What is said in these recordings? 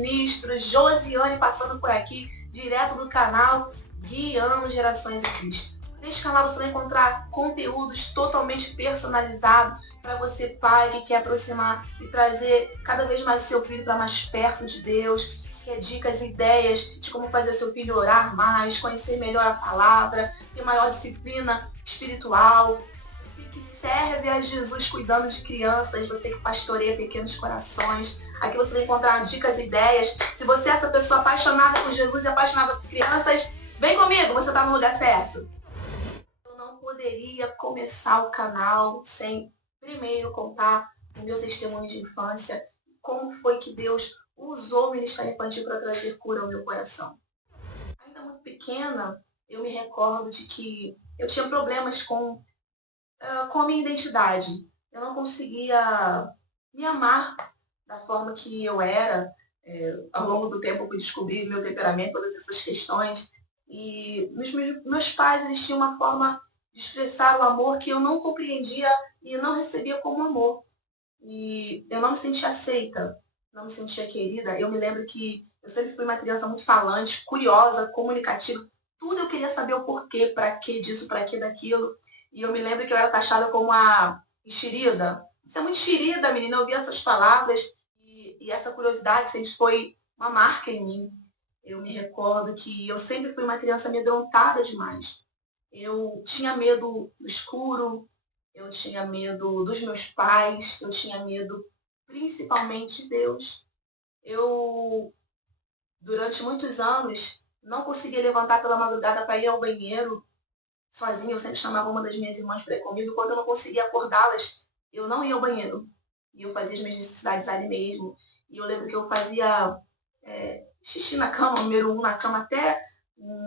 ministro Josiane passando por aqui, direto do canal Guiando Gerações em Cristo. Neste canal você vai encontrar conteúdos totalmente personalizados para você, pai, que quer aproximar e trazer cada vez mais o seu filho para mais perto de Deus, quer dicas e ideias de como fazer o seu filho orar mais, conhecer melhor a palavra, ter maior disciplina espiritual. Você que serve a Jesus cuidando de crianças, você que pastoreia pequenos corações. Aqui você vai encontrar dicas e ideias. Se você é essa pessoa apaixonada por Jesus e apaixonada por crianças, vem comigo, você está no lugar certo. Eu não poderia começar o canal sem primeiro contar o meu testemunho de infância e como foi que Deus usou o Ministério Infantil para trazer cura ao meu coração. Ainda muito pequena, eu me recordo de que eu tinha problemas com a minha identidade. Eu não conseguia me amar da forma que eu era. Ao longo do tempo eu fui descobrir meu temperamento, todas essas questões. E meus pais, eles tinham uma forma de expressar o amor que eu não compreendia e não recebia como amor. E eu não me sentia aceita, não me sentia querida. Eu me lembro que eu sempre fui uma criança muito falante, curiosa, comunicativa. Tudo eu queria saber o porquê, para que disso, para que daquilo. E eu me lembro que eu era taxada como uma enxerida. Você é muito enxerida, menina. Eu ouvia essas palavras e essa curiosidade sempre foi uma marca em mim. Eu me recordo que eu sempre fui uma criança amedrontada demais. Eu tinha medo do escuro, eu tinha medo dos meus pais, eu tinha medo principalmente de Deus. Eu, durante muitos anos, não conseguia levantar pela madrugada para ir ao banheiro sozinha. Eu sempre chamava uma das minhas irmãs para ir comigo. E quando eu não conseguia acordá-las, eu não ia ao banheiro. E eu fazia as minhas necessidades ali mesmo. E eu lembro que eu fazia xixi na cama, número 1 na cama, até,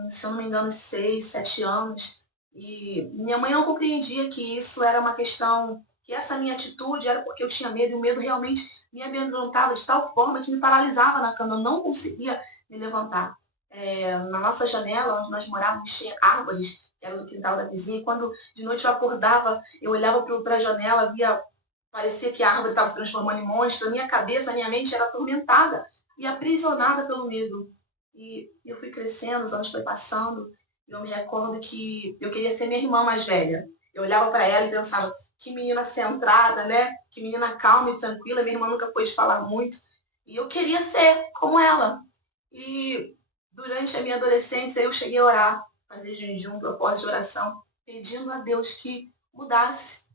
se eu não me engano, 6, 7 anos. E minha mãe não compreendia que isso era uma questão, que essa minha atitude era porque eu tinha medo, e o medo realmente me amedrontava de tal forma que me paralisava na cama, eu não conseguia me levantar. Na nossa janela, onde nós morávamos, tinha árvores, que era no quintal da vizinha, e quando de noite eu acordava, eu olhava para a janela, via, parecia que a árvore estava se transformando em monstro, a minha cabeça, a minha mente era atormentada e aprisionada pelo medo. E eu fui crescendo, os anos foram passando, e eu me recordo que eu queria ser minha irmã mais velha. Eu olhava para ela e pensava, que menina centrada, né? Que menina calma e tranquila. Minha irmã nunca pôde falar muito. E eu queria ser como ela. E durante a minha adolescência eu cheguei a orar, fazer jejum, propósito de oração, pedindo a Deus que mudasse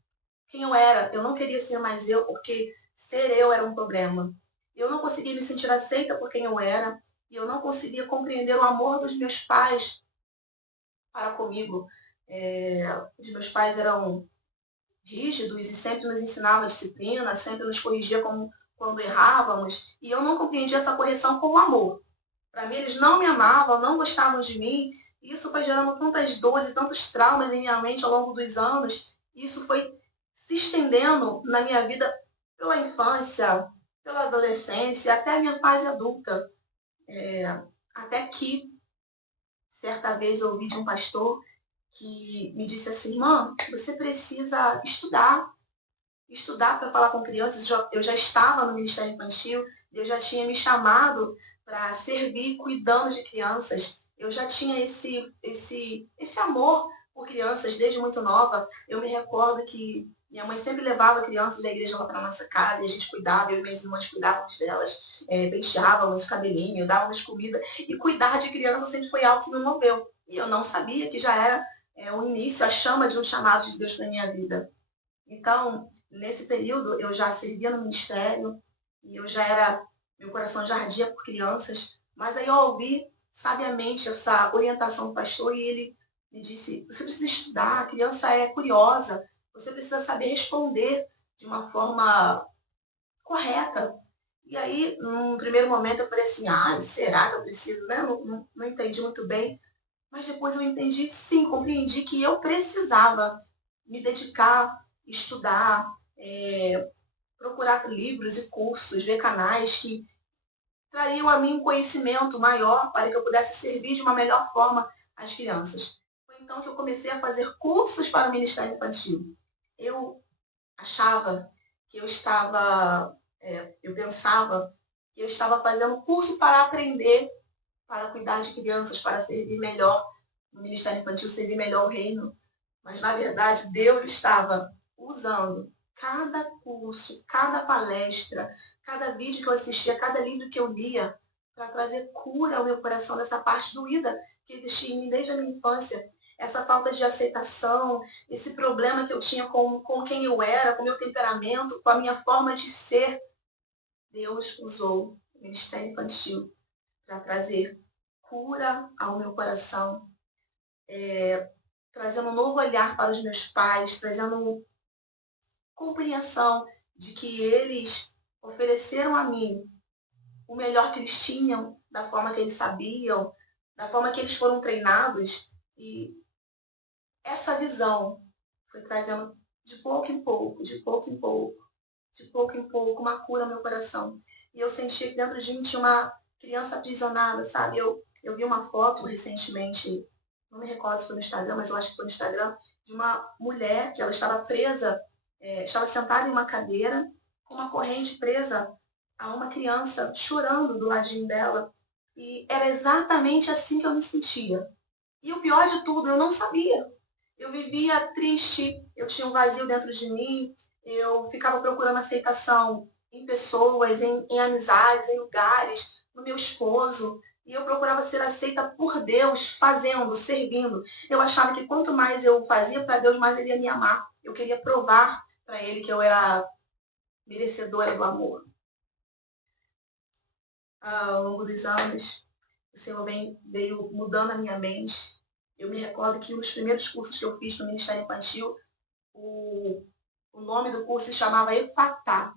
quem eu era. Eu não queria ser mais eu, porque ser eu era um problema. Eu não conseguia me sentir aceita por quem eu era, e eu não conseguia compreender o amor dos meus pais para comigo. Os meus pais eram rígidos e sempre nos ensinavam disciplina, sempre nos corrigia quando errávamos, e eu não compreendia essa correção como amor. Para mim, eles não me amavam, não gostavam de mim, e isso foi gerando tantas dores e tantos traumas em minha mente ao longo dos anos, e isso foi se estendendo na minha vida pela infância, pela adolescência, até a minha fase adulta. Até que, certa vez, eu ouvi de um pastor que me disse assim, irmã, você precisa estudar para falar com crianças. Eu já estava no Ministério Infantil, Deus já tinha me chamado para servir cuidando de crianças. Eu já tinha esse amor por crianças desde muito nova. Eu me recordo que minha mãe sempre levava crianças da igreja lá para a nossa casa e a gente cuidava, eu e minhas irmãs cuidávamos delas, penteávamos cabelinho, dávamos comida. E cuidar de criança sempre foi algo que me moveu. E eu não sabia que já era o início, a chama de um chamado de Deus para a minha vida. Então, nesse período, eu já servia no ministério e meu coração já ardia por crianças, mas aí eu ouvi sabiamente essa orientação do pastor e ele me disse, você precisa estudar, a criança é curiosa, você precisa saber responder de uma forma correta. E aí, num primeiro momento, eu falei assim, será que eu preciso? Né? Não entendi muito bem, mas depois eu entendi, sim, compreendi que eu precisava me dedicar, estudar, procurar livros e cursos, ver canais que trariam a mim um conhecimento maior para que eu pudesse servir de uma melhor forma às crianças. Foi então que eu comecei a fazer cursos para o Ministério Infantil. Eu achava que eu pensava que eu estava fazendo curso para aprender, para cuidar de crianças, para servir melhor no Ministério Infantil, servir melhor o reino. Mas, na verdade, Deus estava usando cada curso, cada palestra, cada vídeo que eu assistia, cada livro que eu lia, para trazer cura ao meu coração dessa parte doída que existia em mim desde a minha infância. Essa falta de aceitação, esse problema que eu tinha com quem eu era, com o meu temperamento, com a minha forma de ser. Deus usou o Ministério Infantil para trazer cura ao meu coração, trazendo um novo olhar para os meus pais, trazendo compreensão de que eles ofereceram a mim o melhor que eles tinham, da forma que eles sabiam, da forma que eles foram treinados. E essa visão foi trazendo de pouco em pouco, de pouco em pouco, de pouco em pouco, uma cura no meu coração. E eu sentia que dentro de mim tinha uma criança aprisionada, sabe? Eu vi uma foto recentemente, não me recordo se foi no Instagram, mas eu acho que foi no Instagram, de uma mulher que ela estava presa, estava sentada em uma cadeira, com uma corrente presa a uma criança chorando do ladinho dela. E era exatamente assim que eu me sentia. E o pior de tudo, eu não sabia. Eu vivia triste, eu tinha um vazio dentro de mim, eu ficava procurando aceitação em pessoas, em amizades, em lugares, no meu esposo. E eu procurava ser aceita por Deus, fazendo, servindo. Eu achava que quanto mais eu fazia para Deus, mais Ele ia me amar. Eu queria provar para Ele que eu era merecedora do amor. Ao longo dos anos, o Senhor veio mudando a minha mente. Eu me recordo que nos primeiros cursos que eu fiz no Ministério Infantil, o nome do curso se chamava Efatá.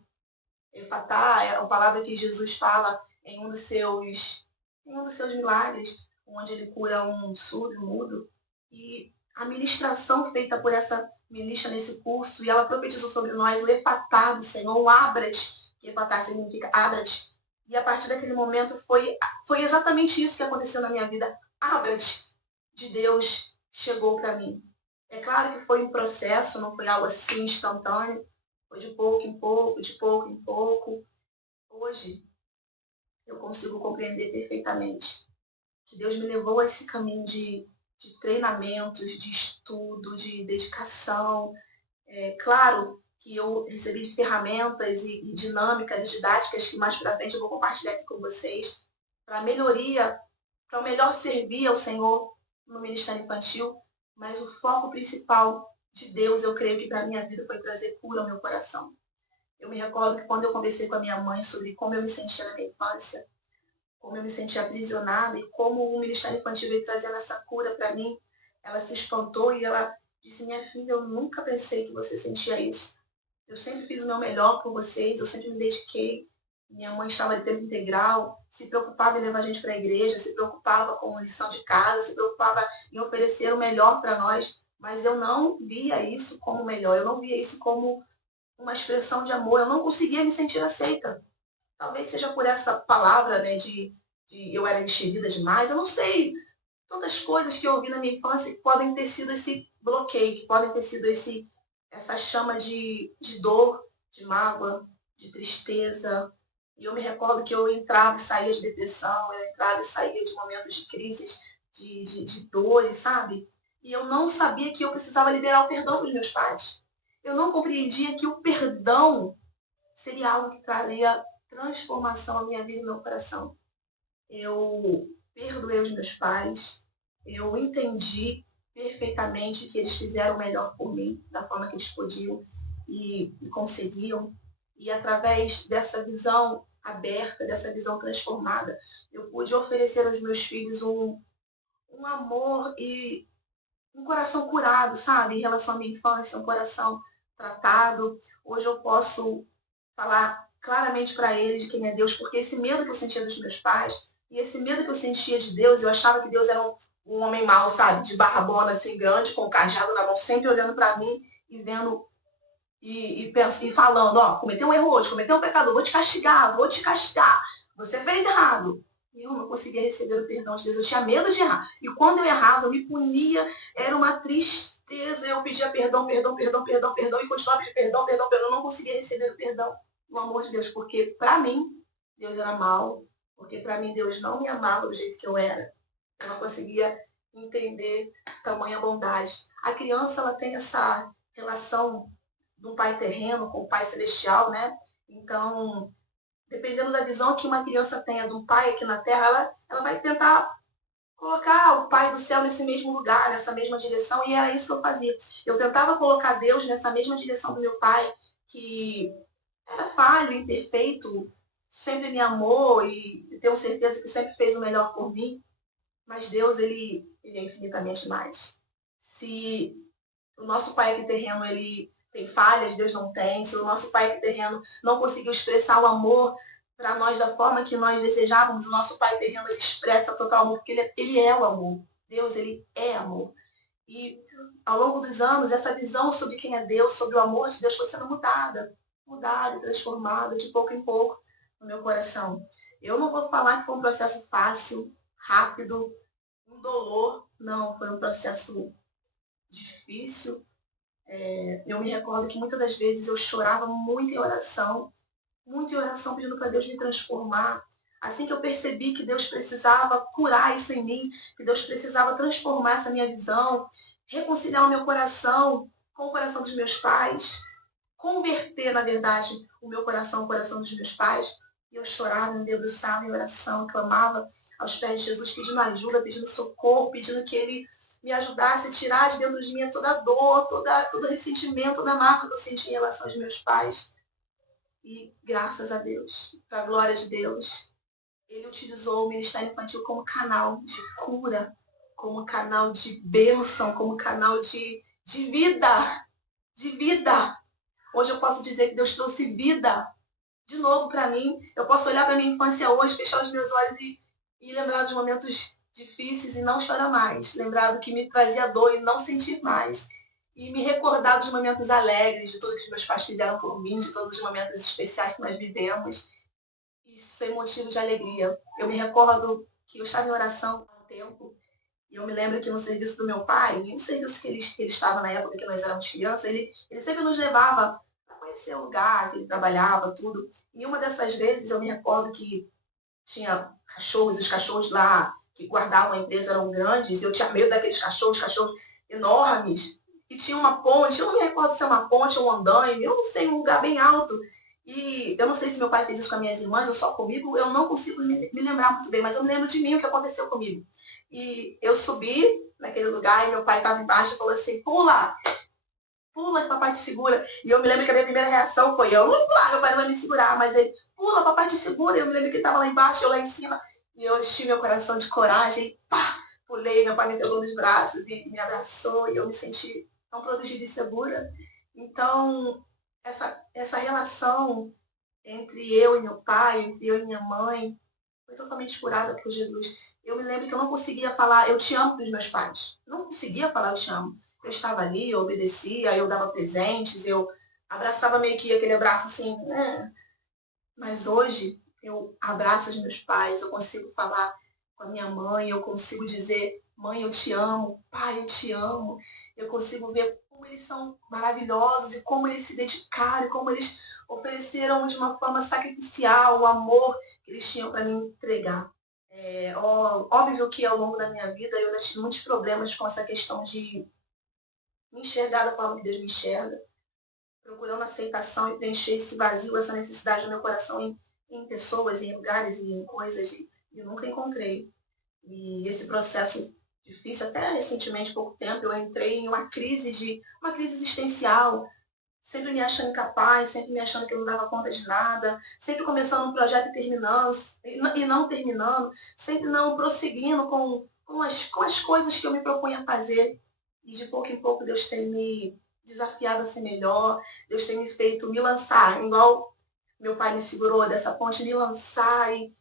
Efatá é a palavra que Jesus fala em um dos seus milagres, onde ele cura um surdo e um mudo. E a ministração feita por essa ministra nesse curso, e ela profetizou sobre nós o Efatá do Senhor, o Abra-te, que Efatá significa Abra-te. E a partir daquele momento foi exatamente isso que aconteceu na minha vida. Abra-te, de Deus chegou para mim. É claro que foi um processo, não foi algo assim instantâneo, foi de pouco em pouco, de pouco em pouco. Hoje eu consigo compreender perfeitamente que Deus me levou a esse caminho de treinamentos, de estudo, de dedicação. É claro que eu recebi ferramentas e dinâmicas e didáticas que mais para frente eu vou compartilhar aqui com vocês para melhoria, para o melhor servir ao Senhor no Ministério Infantil, mas o foco principal de Deus, eu creio que para a minha vida foi trazer cura ao meu coração. Eu me recordo que quando eu conversei com a minha mãe sobre como eu me sentia na minha infância, como eu me sentia aprisionada e como o Ministério Infantil veio trazendo essa cura para mim, ela se espantou e ela disse: minha filha, eu nunca pensei que você sentia isso. Eu sempre fiz o meu melhor por vocês, eu sempre me dediquei. Minha mãe estava de tempo integral, se preocupava em levar a gente para a igreja, se preocupava com lição de casa, se preocupava em oferecer o melhor para nós, mas eu não via isso como melhor, eu não via isso como uma expressão de amor, eu não conseguia me sentir aceita. Talvez seja por essa palavra, né, de eu era enxerida demais, eu não sei. Tantas coisas que eu ouvi na minha infância que podem ter sido esse bloqueio, que podem ter sido essa chama de dor, de mágoa, de tristeza. E eu me recordo que eu entrava e saía de depressão, eu entrava e saía de momentos de crises, de dores, sabe? E eu não sabia que eu precisava liberar o perdão dos meus pais. Eu não compreendia que o perdão seria algo que traria transformação à minha vida e ao meu coração. Eu perdoei os meus pais, eu entendi perfeitamente que eles fizeram o melhor por mim, da forma que eles podiam e conseguiam. E através dessa visão aberta, dessa visão transformada, eu pude oferecer aos meus filhos um amor e um coração curado, sabe? Em relação à minha infância, um coração tratado. Hoje eu posso falar claramente para eles de quem é Deus, porque esse medo que eu sentia dos meus pais e esse medo que eu sentia de Deus, eu achava que Deus era um homem mau, sabe? De barbona assim, grande, com o cajado na mão, sempre olhando para mim e vendo e falando, ó, cometeu um erro hoje, cometeu um pecado, vou te castigar, você fez errado. E eu não conseguia receber o perdão de Deus, eu tinha medo de errar. E quando eu errava, eu me punia, era uma tristeza, eu pedia perdão, e continuava pedindo perdão, eu não conseguia receber o perdão do amor de Deus, porque para mim, Deus era mau, porque para mim Deus não me amava do jeito que eu era. Eu não conseguia entender tamanha bondade. A criança, ela tem essa relação do pai terreno com o pai celestial, né? Então, dependendo da visão que uma criança tenha do pai aqui na Terra, ela vai tentar colocar o pai do céu nesse mesmo lugar, nessa mesma direção, e era isso que eu fazia. Eu tentava colocar Deus nessa mesma direção do meu pai, que era falho, imperfeito, sempre me amou e tenho certeza que sempre fez o melhor por mim, mas Deus, ele é infinitamente mais. Se o nosso pai aqui terreno, ele tem falhas, Deus não tem. Se o nosso pai aqui terreno não conseguiu expressar o amor para nós da forma que nós desejávamos, o nosso pai terreno, ele expressa total amor, porque ele é o amor. Deus, ele é amor. E ao longo dos anos, essa visão sobre quem é Deus, sobre o amor de Deus foi sendo mudada e transformada de pouco em pouco no meu coração. Eu não vou falar que foi um processo fácil, rápido, indolor. Não, foi um processo difícil. Eu me recordo que muitas das vezes eu chorava muito em oração pedindo para Deus me transformar. Assim que eu percebi que Deus precisava curar isso em mim, que Deus precisava transformar essa minha visão, reconciliar o meu coração com o coração dos meus pais, converter, na verdade, o meu coração ao coração dos meus pais. E eu chorava, me debruçava em oração, clamava aos pés de Jesus, pedindo ajuda, pedindo socorro, pedindo que Ele me ajudasse a tirar de dentro de mim toda a dor, todo ressentimento, toda a marca que eu sentia em relação aos meus pais. E graças a Deus, para a glória de Deus, Ele utilizou o Ministério Infantil como canal de cura, como canal de bênção, como canal de vida, de vida. Hoje eu posso dizer que Deus trouxe vida de novo para mim. Eu posso olhar para minha infância hoje, fechar os meus olhos e lembrar dos momentos difíceis e não chorar mais. Lembrar do que me trazia dor e não sentir mais. E me recordar dos momentos alegres, de tudo que meus pais fizeram por mim, de todos os momentos especiais que nós vivemos. Isso é motivo de alegria. Eu me recordo que eu estava em oração há um tempo e eu me lembro que no serviço do meu pai, e no serviço que ele estava na época que nós éramos crianças, ele sempre nos levava para conhecer o lugar que ele trabalhava, tudo. E uma dessas vezes eu me recordo que tinha cachorros, os cachorros lá que guardavam a empresa eram grandes, e eu tinha medo daqueles cachorros enormes. E tinha uma ponte, eu não me recordo se é uma ponte ou um andaime, eu não sei, um lugar bem alto. E eu não sei se meu pai fez isso com as minhas irmãs ou só comigo, eu não consigo me lembrar muito bem, mas eu me lembro de mim, o que aconteceu comigo. E eu subi naquele lugar e meu pai estava embaixo e falou assim, pula, pula que papai te segura. E eu me lembro que a minha primeira reação foi, eu não vou pular, meu pai não vai me segurar, mas ele, pula, papai te segura. E eu me lembro que ele estava lá embaixo, eu lá em cima, e eu enchi meu coração de coragem, pá, pulei, meu pai me pegou nos braços e me abraçou, e eu me senti tão protegida e segura. Então, essa relação entre eu e meu pai, entre eu e minha mãe, foi totalmente curada por Jesus. Eu me lembro que eu não conseguia falar eu te amo para os meus pais. Eu não conseguia falar eu te amo. Eu estava ali, eu obedecia, eu dava presentes, eu abraçava meio que aquele abraço assim, né? Mas hoje eu abraço os meus pais, eu consigo falar com a minha mãe, eu consigo dizer, mãe, eu te amo, pai, eu te amo. Eu consigo ver como eles são maravilhosos e como eles se dedicaram, como eles ofereceram de uma forma sacrificial o amor que eles tinham para me entregar. Óbvio que ao longo da minha vida eu ainda tive muitos problemas com essa questão de me enxergar da forma que Deus me enxerga, procurando aceitação e preencher esse vazio, essa necessidade no meu coração em pessoas, em lugares, em coisas, e eu nunca encontrei. E esse processo difícil, até recentemente, pouco tempo, eu entrei em uma crise existencial, sempre me achando incapaz, sempre me achando que eu não dava conta de nada, sempre começando um projeto e terminando, e não terminando, sempre não prosseguindo com as coisas que eu me propunha a fazer. E de pouco em pouco Deus tem me desafiado a ser melhor, Deus tem me feito me lançar, igual meu pai me segurou dessa ponte, me lançar e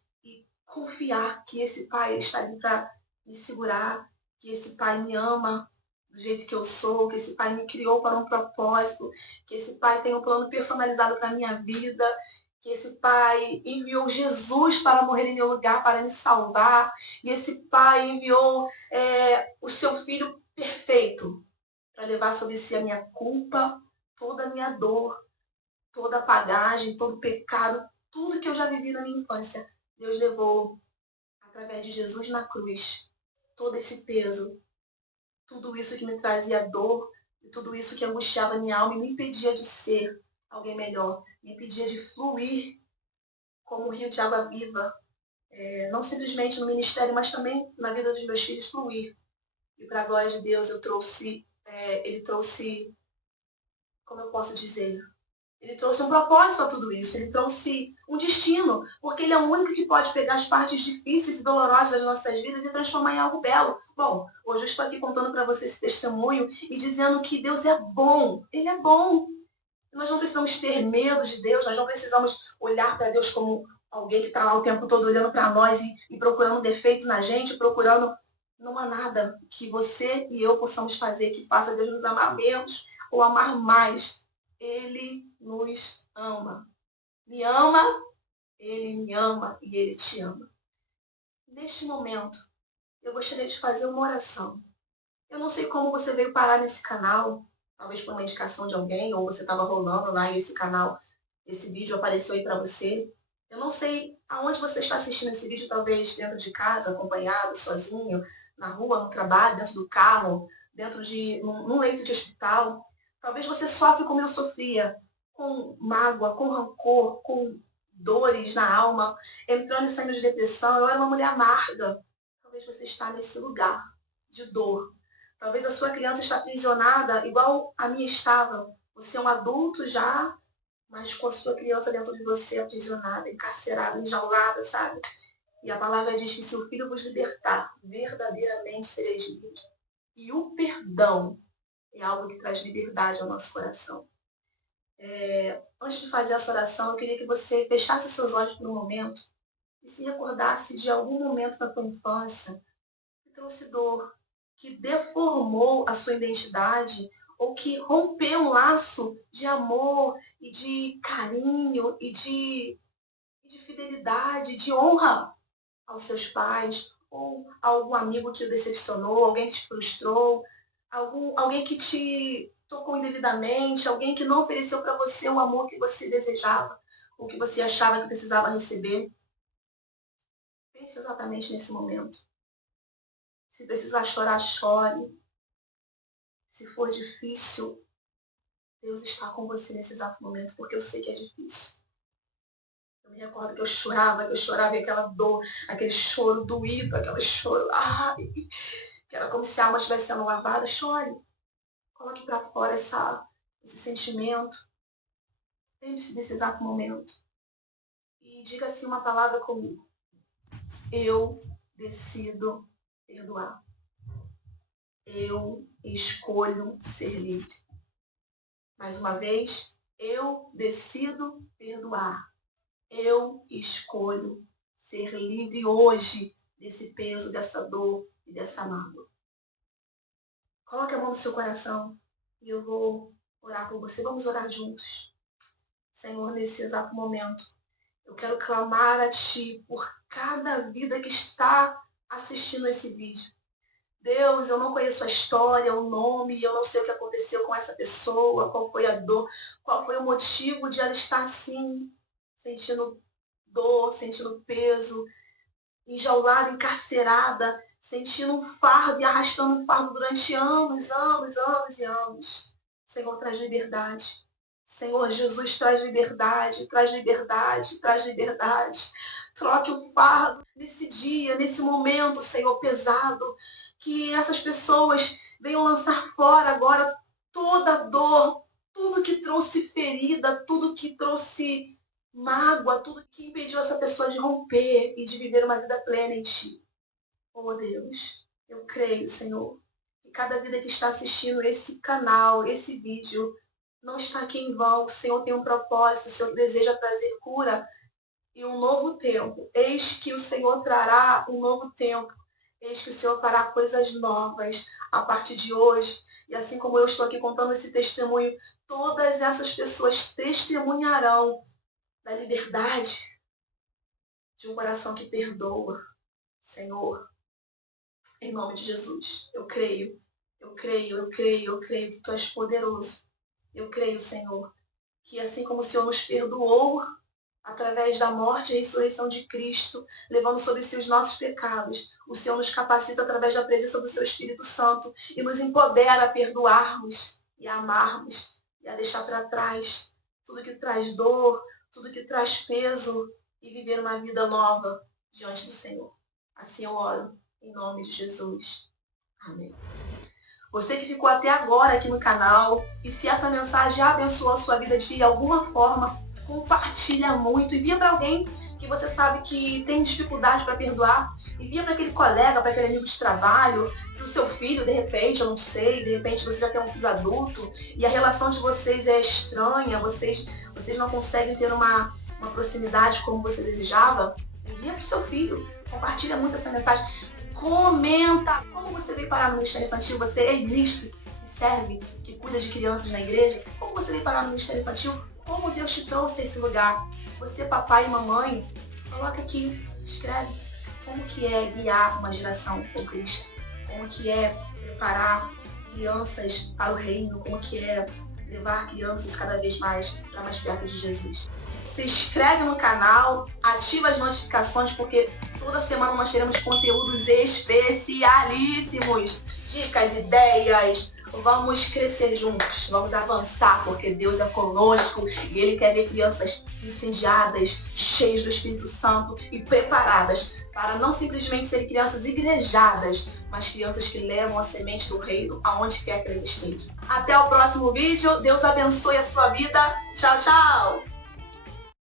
confiar que esse pai está ali para me segurar, que esse pai me ama do jeito que eu sou, que esse pai me criou para um propósito, que esse pai tem um plano personalizado para a minha vida, que esse pai enviou Jesus para morrer em meu lugar, para me salvar, e esse pai enviou o seu filho perfeito para levar sobre si a minha culpa, toda a minha dor, toda a bagagem, todo o pecado, Tudo que eu já vivi na minha infância, Deus levou através de Jesus na cruz. Todo esse peso, tudo isso que me trazia dor, e tudo isso que angustiava minha alma e me impedia de ser alguém melhor, me impedia de fluir como um rio de água viva, não simplesmente no ministério, mas também na vida dos meus filhos fluir. E para a glória de Deus, ele trouxe, como eu posso dizer, ele trouxe um propósito a tudo isso, ele trouxe um destino, porque ele é o único que pode pegar as partes difíceis e dolorosas das nossas vidas e transformar em algo belo. Bom, hoje eu estou aqui contando para você esse testemunho e dizendo que Deus é bom, ele é bom. Nós não precisamos ter medo de Deus, nós não precisamos olhar para Deus como alguém que está lá o tempo todo olhando para nós e procurando defeito na gente, procurando... Não há nada que você e eu possamos fazer que faça Deus nos amar menos ou amar mais. Ele nos ama. Me ama, ele me ama e ele te ama. Neste momento, eu gostaria de fazer uma oração. Eu não sei como você veio parar nesse canal, talvez por uma indicação de alguém, ou você estava rolando lá e esse canal, esse vídeo apareceu aí para você. Eu não sei aonde você está assistindo esse vídeo, talvez dentro de casa, acompanhado, sozinho, na rua, no trabalho, dentro do carro, dentro de num leito de hospital. Talvez você sofre como eu sofria, com mágoa, com rancor, com dores na alma, entrando e saindo de depressão. Eu era uma mulher amarga. Talvez você está nesse lugar de dor. Talvez a sua criança está aprisionada, igual a minha estava. Você é um adulto já, mas com a sua criança dentro de você aprisionada, encarcerada, enjaulada, sabe? E a palavra diz que se o Filho vos libertar, verdadeiramente sereis livres. E o perdão é algo que traz liberdade ao nosso coração. Antes de fazer essa oração, eu queria que você fechasse os seus olhos por um momento e se recordasse de algum momento da tua infância que trouxe dor, que deformou a sua identidade ou que rompeu um laço de amor e de carinho e de fidelidade, de honra aos seus pais, ou a algum amigo que o decepcionou, alguém que te frustrou, alguém que te tocou indevidamente, alguém que não ofereceu para você o amor que você desejava, ou que você achava que precisava receber. Pense exatamente nesse momento. Se precisar chorar, chore. Se for difícil, Deus está com você nesse exato momento, porque eu sei que é difícil. Eu me recordo que eu chorava e aquela dor, aquele choro doído, aquele choro, que era como se a alma estivesse sendo lavada. Chore. Coloque para fora esse sentimento. Lembre-se desse exato momento. E diga assim uma palavra comigo. Eu decido perdoar. Eu escolho ser livre. Mais uma vez, eu decido perdoar. Eu escolho ser livre hoje desse peso, dessa dor e dessa mágoa. Coloque a mão no seu coração e eu vou orar por você. Vamos orar juntos. Senhor, nesse exato momento, eu quero clamar a Ti por cada vida que está assistindo esse vídeo. Deus, eu não conheço a história, o nome, eu não sei o que aconteceu com essa pessoa, qual foi a dor, qual foi o motivo de ela estar assim, sentindo dor, sentindo peso, enjaulada, encarcerada, sentindo um fardo e arrastando um fardo durante anos, anos, anos e anos. Senhor, traz liberdade. Senhor Jesus, traz liberdade, traz liberdade, traz liberdade. Troque o fardo nesse dia, nesse momento, Senhor, pesado. Que essas pessoas venham lançar fora agora toda a dor, tudo que trouxe ferida, tudo que trouxe mágoa, tudo que impediu essa pessoa de romper e de viver uma vida plena em Ti. Oh Deus, eu creio, Senhor, que cada vida que está assistindo esse canal, esse vídeo, não está aqui em vão. O Senhor tem um propósito, o Senhor deseja trazer cura e um novo tempo. Eis que o Senhor trará um novo tempo. Eis que o Senhor fará coisas novas a partir de hoje. E assim como eu estou aqui contando esse testemunho, todas essas pessoas testemunharão da liberdade de um coração que perdoa. Senhor, em nome de Jesus, eu creio que Tu és poderoso. Eu creio, Senhor, que assim como o Senhor nos perdoou através da morte e ressurreição de Cristo, levando sobre si os nossos pecados. O Senhor nos capacita através da presença do seu Espírito Santo e nos empodera a perdoarmos e a amarmos e a deixar para trás tudo que traz dor, tudo que traz peso e viver uma vida nova diante do Senhor. Assim eu oro, em nome de Jesus. Amém. Você que ficou até agora aqui no canal, e se essa mensagem abençoou a sua vida de alguma forma, compartilha muito, envia para alguém que você sabe que tem dificuldade para perdoar, envia para aquele colega, para aquele amigo de trabalho, para o seu filho, de repente, eu não sei, de repente você já tem um filho adulto e a relação de vocês é estranha, vocês não conseguem ter uma proximidade como você desejava. Envia para o seu filho, compartilha muito essa mensagem, comenta como você veio parar no Ministério Infantil, você é ministro que serve, que cuida de crianças na igreja, como você veio parar no Ministério Infantil, como Deus te trouxe a esse lugar. Você, papai e mamãe, coloca aqui, escreve como que é guiar uma geração com Cristo, como que é preparar crianças para o reino, como que é levar crianças cada vez mais para mais perto de Jesus. Se inscreve no canal, ativa as notificações, porque toda semana nós teremos conteúdos especialíssimos, dicas, ideias. Vamos crescer juntos, vamos avançar, porque Deus é conosco e Ele quer ver crianças incendiadas, cheias do Espírito Santo e preparadas para não simplesmente serem crianças igrejadas, mas crianças que levam a semente do reino aonde quer que elas estejam. Até o próximo vídeo, Deus abençoe a sua vida. Tchau, tchau!